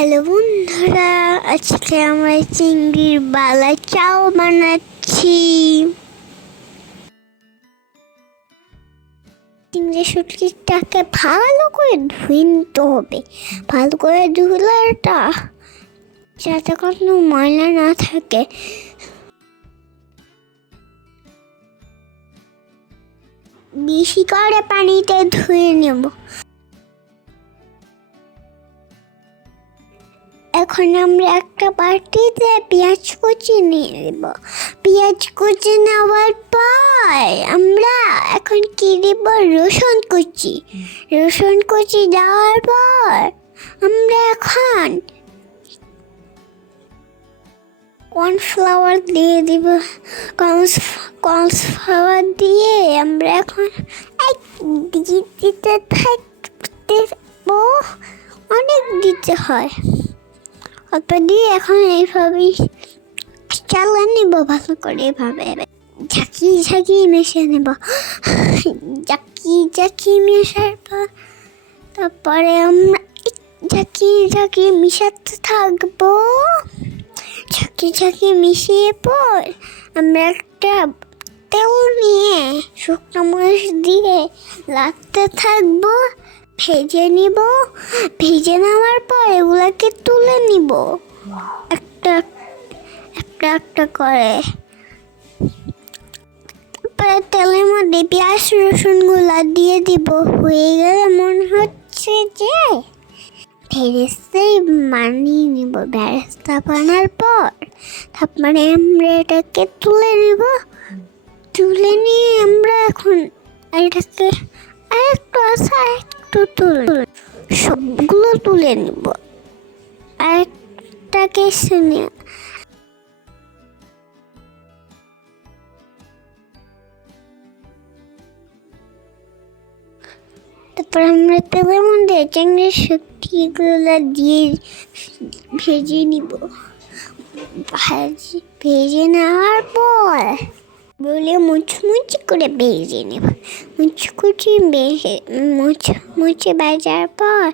Hello বন্ধুরা, আজকে আমরা চিংড়ির বালা চাও বানাচ্ছি। চিংড়ি শুটকিটাকে ভালো করে ধুয়ে নিতে হবে। ভালো করে ধুলাটা যাতে কোনো ময়লা না থাকে। বেশি করে পানিতে ধুয়ে নেব। এখন আমরা একটা বাটিতে পেঁয়াজ কুচি নিয়ে নেব। পেঁয়াজ কুচি নেওয়ার পর আমরা এখন কি দেব রসুন কুচি। রসুন কুচি দেওয়ার পর আমরা এখন কর্নফ্লাওয়ার দিয়ে দিব। কর্নফ্লাওয়ার দিয়ে আমরা এখন এক দিতে থাকব অনেক দিতে হয়। অল্প এখন এইভাবেই চালা নেব, ভালো করে এভাবে ঝাঁকিয়ে ঝাঁকিয়ে মিশিয়ে নেব। ঝাঁকিয়ে ঝাঁকিয়ে মেশার পর তারপরে আমরা ঝাঁকিয়ে ঝাঁকিয়ে মিশাতে থাকব। ঝাঁকিয়ে ঝাঁকিয়ে মিশিয়ে পর আমরা একটা তেল নিয়ে শুকনো মরিচ দিয়ে লাগতে থাকব, ভেজে নিব। ভেজে তুলে নিব। একটা একটা একটা করে। তারপরে তেলের মধ্যে পেঁয়াজ রসুনগুলা দিয়ে দিব। হয়ে গেলে মনে হচ্ছে যে ভেরেস্তাই মানিয়ে নিব। ভেরেস্তা বানার পর তারপরে আমরা এটাকে তুলে নিব। তুলে নিয়ে আমরা এখন এটাকে আরেকটু আছে আরেকটু তুলে সবগুলো তুলে নিব। শুনে। তারপর আমরা তেলের মধ্যে চিংড়ির শক্তিগুলো দিয়ে ভেজে নিব। ভাজি ভেজে নেওয়ার পর বলে মুচমুচি করে ভেজে নেব মুচকুচি বেজে মুচ মুচে ভাজার পর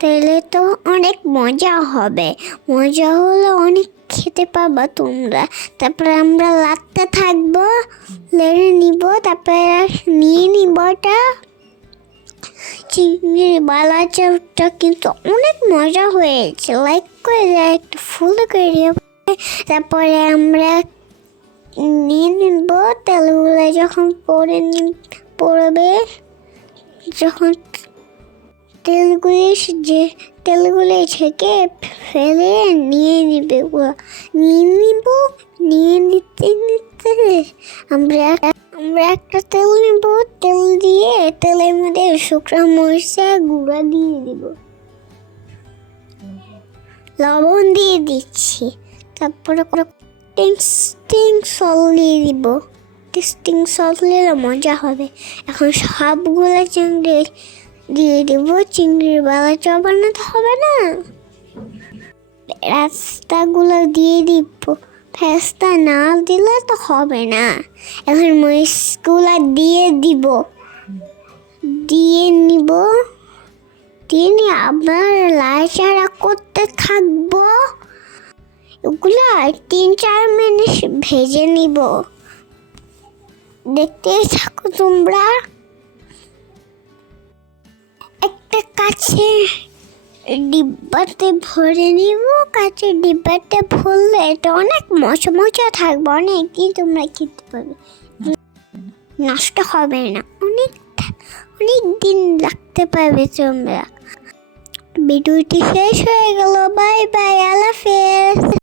তাহলে তো অনেক মজা হবে মজা হলে অনেক খেতে পাবা তোমরা তারপরে আমরা লাগতে থাকব লেড়ে নিব তারপরে নিয়ে নিব ওটা চিংড়ির বালা চাউটা কিন্তু অনেক মজা হয়েছে লাইক করে একটু ফুল করে। তারপরে আমরা নিয়ে নিব, তেলগুলো যখন পরে পড়বে, যখন তেলগুলি যে তেলগুলি ছেঁকে ফেলে নিয়ে নিবে। নিয়ে নিব, নিয়ে নিতে নিতে আমরা আমরা একটা তেল নিব, তেল দিয়ে তেলের মধ্যে শুকনো মরিচের গুঁড়া দিয়ে দিব লবণ দিয়ে দিচ্ছি তারপরে টেস্টিং সল দিয়ে দিব টেস্টিং সল দিলে মজা হবে। এখন সবগুলো চিংড়ি দিয়ে দিব। চিংড়ির বালা চা বানাতে হবে না। রাস্তাগুলো দিয়ে দিব। ফেস্তা না দিলে তো হবে না। এখন মরিচগুলো দিয়ে দিব। দিয়ে নিব। নিয়ে আবার লাড়াচাড়া করতে থাকব। এগুলো তিন, চার মিনিট ভেজে নিব। দেখতে থাকো তোমরা। একটা কাছে ডিব্বাতে ভরে নিব কাঁচের ডিব্বাতে ভরলে এটা অনেক মজা থাকবে অনেক দিন তোমরা খেতে পারবে। নষ্ট হবে না, অনেক অনেক দিন রাখতে পারবে তোমরা। ভিডিওটি শেষ হয়ে গেল, বাই বাই, আল্লাহ হাফেজ।